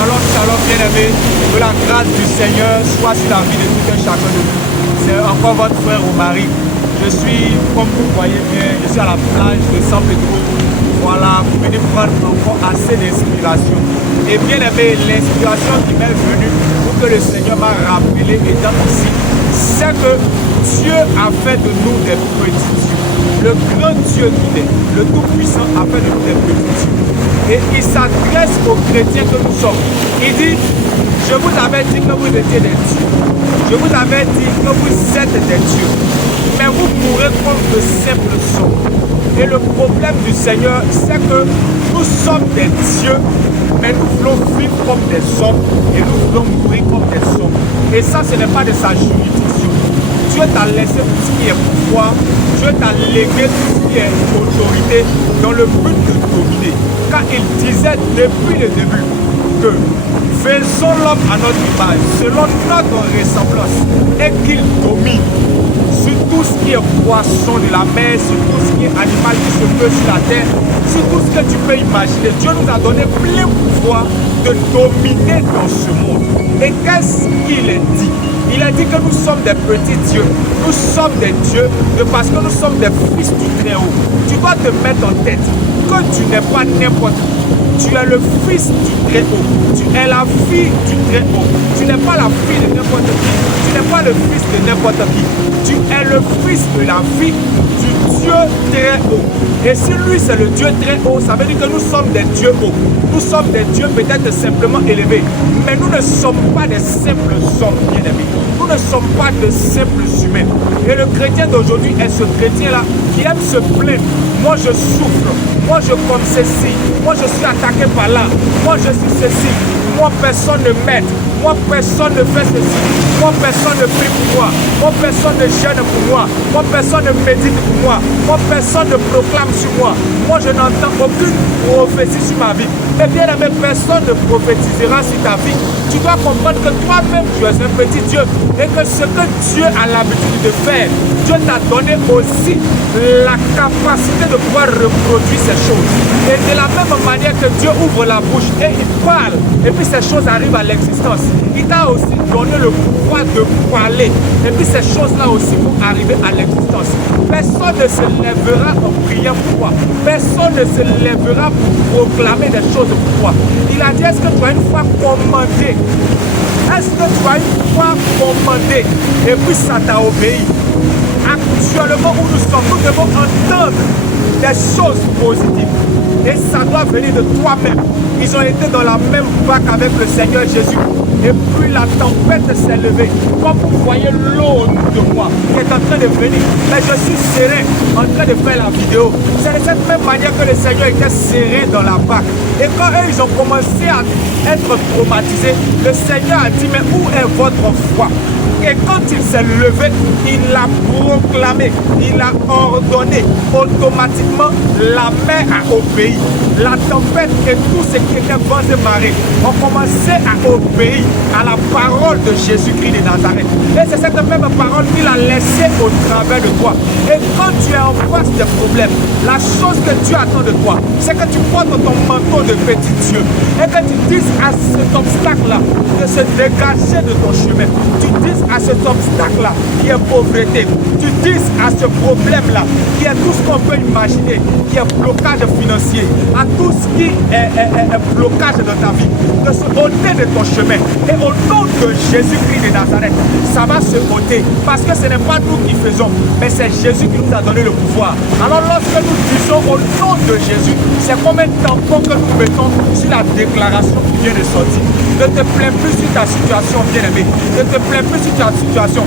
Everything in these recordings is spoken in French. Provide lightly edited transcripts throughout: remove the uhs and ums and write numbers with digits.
Shalom, shalom, bien-aimés. Que la grâce du Seigneur soit sur la vie de tout un chacun de nous. C'est encore votre frère Omari. Je suis, comme vous voyez bien, je suis à la plage de San Pedro. Voilà, pour venir prendre encore assez d'inspiration. Et bien aimé, l'inspiration qui m'est venue pour que le Seigneur m'a rappelé étant ici, c'est que Dieu a fait de nous des petits dieux. Le grand Dieu qui est, le Tout-Puissant a fait de nous des petits dieux. Et il s'adresse aux chrétiens que nous sommes. Il dit, je vous avais dit que vous étiez des dieux. Je vous avais dit que vous êtes des dieux. Mais vous mourrez comme de simples sommes. Et le problème du Seigneur, c'est que nous sommes des dieux, mais nous voulons vivre comme des hommes et nous voulons mourir comme des hommes. Et ça, ce n'est pas de sa juridiction. Dieu t'a laissé tout ce qui est pouvoir, Dieu t'a légué tout ce qui est autorité dans le but de dominer. Car il disait depuis le début que faisons l'homme à notre image, selon notre ressemblance, et qu'il domine sur tout ce qui est poisson de la mer, sur tout ce qui est animal qui se peut sur la terre, sur tout ce que tu peux imaginer. Dieu nous a donné plein pouvoir de dominer dans ce monde. Et qu'est-ce qu'il a dit? Il a dit que nous sommes des petits dieux. Nous sommes des dieux parce que nous sommes des fils du Très-Haut. Tu dois te mettre en tête que tu n'es pas n'importe qui. Tu es le fils du Très-Haut. Tu es la fille du Très-Haut. Tu n'es pas la fille de n'importe qui. Tu n'es pas le fils de n'importe qui. Tu es le fils de la fille du Dieu Très-Haut. Et si lui c'est le Dieu Très-Haut, ça veut dire que nous sommes des dieux hauts. Nous sommes des dieux peut-être simplement élevés. Mais nous ne sommes pas des simples hommes, bien-aimés. Nous ne sommes pas de simples humains. Et le chrétien d'aujourd'hui est ce chrétien-là qui aime se plaindre. Moi je souffre. Moi je comme ceci. Moi je suis attaqué par là. Moi je suis ceci. Moi personne ne m'aide. Moi personne ne fait ceci. Moi personne ne prie pour moi. Moi personne ne gêne pour moi. Moi personne ne médite pour moi. Moi personne ne proclame sur moi. Moi je n'entends aucune prophétie sur ma vie. Et bien aimé, personne ne prophétisera sur ta vie. Tu dois comprendre que toi-même tu es un petit Dieu. Et que ce que Dieu a l'habitude de faire, Dieu t'a donné aussi la capacité de pouvoir reproduire ces choses. Et de la même manière que Dieu ouvre la bouche et il parle, et puis ces choses arrivent à l'existence, il t'a aussi donné le pouvoir de parler. Et puis ces choses-là aussi vont arriver à l'existence. Personne ne se lèvera en priant pour toi. Personne ne se lèvera pour proclamer des choses pour toi. Il a dit, est-ce que tu as une fois commandé? Est-ce que tu as une fois commandé et puis ça t'a obéi? Actuellement où nous sommes, nous devons entendre des choses positives. Et ça doit venir de toi-même. Ils ont été dans la même vague avec le Seigneur Jésus. Et puis la tempête s'est levée. Comme vous voyez l'eau de moi qui est en train de venir. Mais je suis serein en train de faire la vidéo. C'est de cette même manière que le Seigneur était serein dans la vague. Et quand eux, ils ont commencé à être traumatisés, le Seigneur a dit, mais où est votre foi? Et quand il s'est levé, il a proclamé, il a ordonné. Automatiquement, la mer a obéi. La tempête et tout ce qui était vent et marée ont commencé à obéir à la parole de Jésus-Christ de Nazareth. Et c'est cette même parole qu'il a laissée au travers de toi. Et quand tu es en face des problèmes, la chose que Dieu attend de toi, c'est que tu portes ton manteau de petit Dieu et que tu dises à cet obstacle-là de se dégager de ton chemin. Tu dises à cet obstacle-là qui est pauvreté, tu dises à ce problème-là qui est tout ce qu'on peut imaginer, qui est blocage financier, à tout ce qui est blocage dans ta vie, de se ôter de ton chemin. Et au nom de Jésus-Christ de Nazareth, ça va se ôter parce que ce n'est pas nous qui faisons, mais c'est Jésus qui nous a donné le pouvoir. Alors lorsque nous disons au nom de Jésus, c'est comme un tampon que nous mettons sur la déclaration qui vient de sortir. Ne te plains plus sur ta situation, bien-aimé. Ne te plains plus sur ta situation.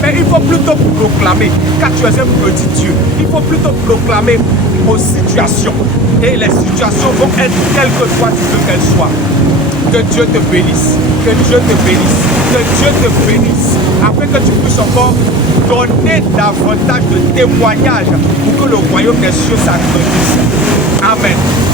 Mais il faut plutôt proclamer, car tu es un petit Dieu. Il faut plutôt proclamer aux situations. Et les situations vont être telles que toi tu veux qu'elles soient. Que Dieu te bénisse. Que Dieu te bénisse. Que Dieu te bénisse. Afin que tu puisses encore donner davantage de témoignages pour que le royaume des cieux s'agrandisse. Amen.